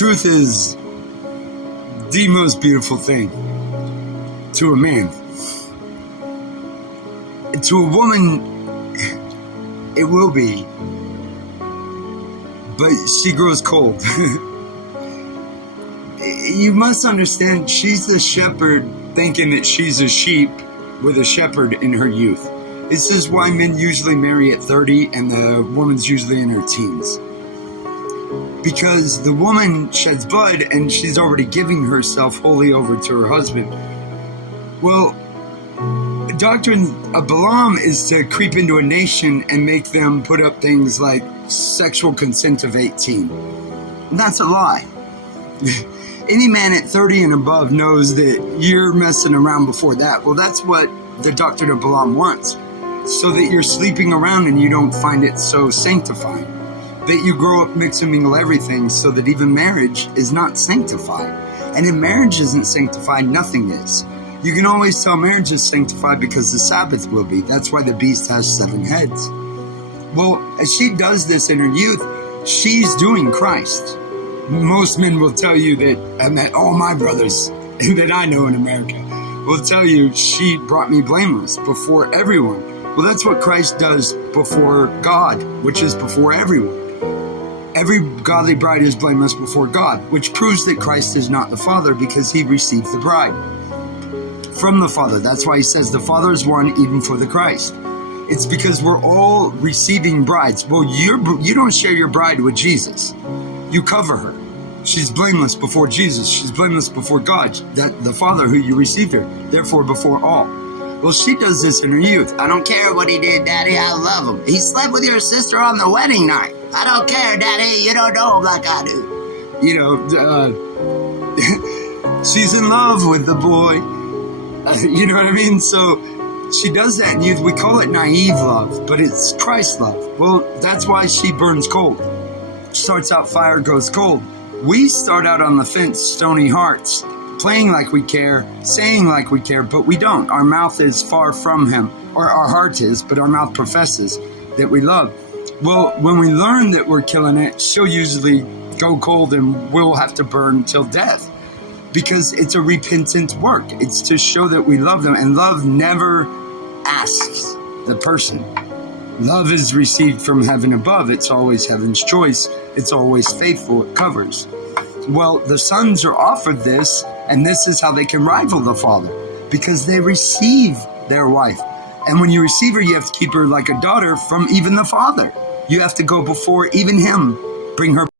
truth is the most beautiful thing to a man. To a woman, it will be, but she grows cold. You must understand, she's the shepherd thinking that she's a sheep with a shepherd in her youth. This is why men usually marry at 30 and the woman's usually in her teens. Because the woman sheds blood and she's already giving herself wholly over to her husband. Well, the doctrine of Balaam is to creep into a nation and make them put up things like sexual consent of 18. And that's a lie. Any man at 30 and above knows that you're messing around before that. Well, that's what the doctrine of Balaam wants. So that you're sleeping around and you don't find it so sanctifying. That you grow up, mix and mingle everything so that even marriage is not sanctified. And if marriage isn't sanctified, nothing is. You can always tell marriage is sanctified because the Sabbath will be. That's why the beast has 7 heads. Well, as she does this in her youth, she's doing Christ. Most men will tell you that all my brothers that I know in America will tell you she brought me blameless before everyone. Well, that's what Christ does before God, which is before everyone. Every godly bride is blameless before God, which proves that Christ is not the Father because he received the bride from the Father. That's why he says the Father is one even for the Christ. It's because we're all receiving brides. Well, you don't share your bride with Jesus. You cover her. She's blameless before Jesus. She's blameless before God, that the Father who you received her, therefore before all. Well, she does this in her youth. I don't care what he did, Daddy. I love him. He slept with your sister on the wedding night. I don't care, Daddy. You don't know him like I do. You know, she's in love with the boy. You know what I mean? So she does that in youth. We call it naive love, but it's Christ love. Well, that's why she burns cold. Starts out fire, goes cold. We start out on the fence, stony hearts, playing like we care, saying like we care, but we don't. Our mouth is far from him, or our heart is, but our mouth professes that we love. Well, when we learn that we're killing it, she'll usually go cold and we'll have to burn till death. Because it's a repentant work. It's to show that we love them, and love never asks the person. Love is received from heaven above. It's always heaven's choice. It's always faithful. It covers. Well, the sons are offered this, and this is how they can rival the father, because they receive their wife. And when you receive her, you have to keep her like a daughter from even the father. You have to go before even him, bring her